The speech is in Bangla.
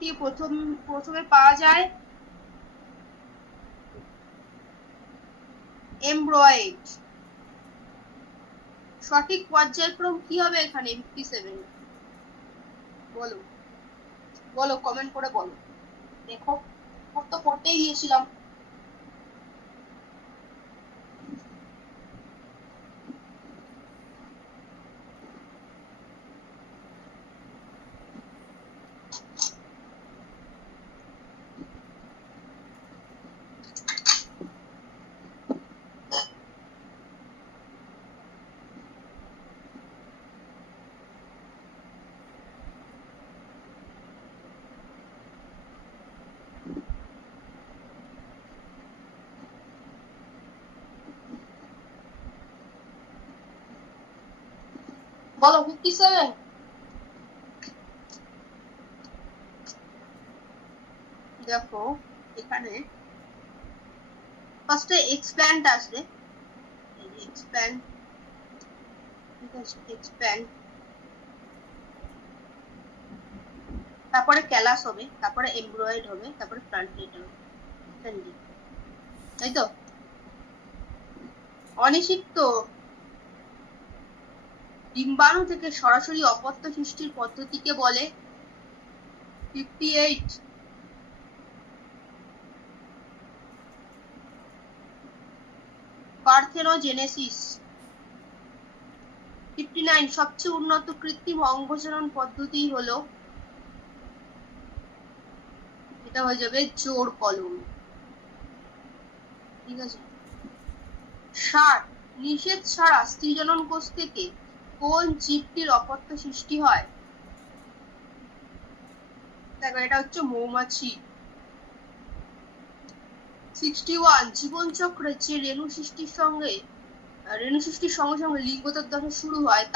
উত্তরটি প্রথমে পাওয়া যায় এমব্রয়েড। সঠিক পর্যায়ক্রম কি হবে এখানে 57? বলো বলো, কমেন্ট করে বলো। দেখো তো পড়তেই দিয়েছিলাম। বলো 57। দেখো এখানে ফার্স্টে এক্সপ্যান্ড আসবে, এক্সপ্যান্ড, ঠিক আছে, এক্সপ্যান্ড, তারপরে ক্যালাস হবে, তারপরে এমব্রয়েড হবে, তারপরে ফ্রন্টলেট হবে, তাই তো? অনিষিক্ত ডিম্বাণু থেকে সরাসরি অপত্য সৃষ্টির পদ্ধতিকে বলে 58 পার্থেনোজেনেসিস। 59 সবচেয়ে উন্নত কৃত্রিম অঙ্গজনন পদ্ধতি হলো, এটা হয়ে যাবে জোড় কলম, ঠিক আছে। 60 নিষেধ ছাড়া স্ত্রীজনন কোষ থেকে কোন জীবটির অপত্য সৃষ্টি হয়? দেখো এটা হচ্ছে মৌমাছি। 61 জীবন চক্রে যে রেণু সৃষ্টির সঙ্গে সঙ্গে লিঙ্গোত্তর দশা শুরু হয়